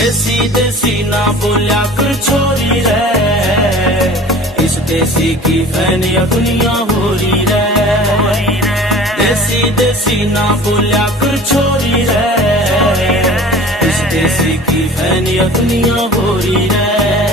देसी देसी ना बोलिया कर छोरी रे, इस देसी की फैनिया दुनिया हो रही रे। देसी देसी ना बोलिया कर छोरी रे, इस देसी की फैनिया दुनिया हो रही रे।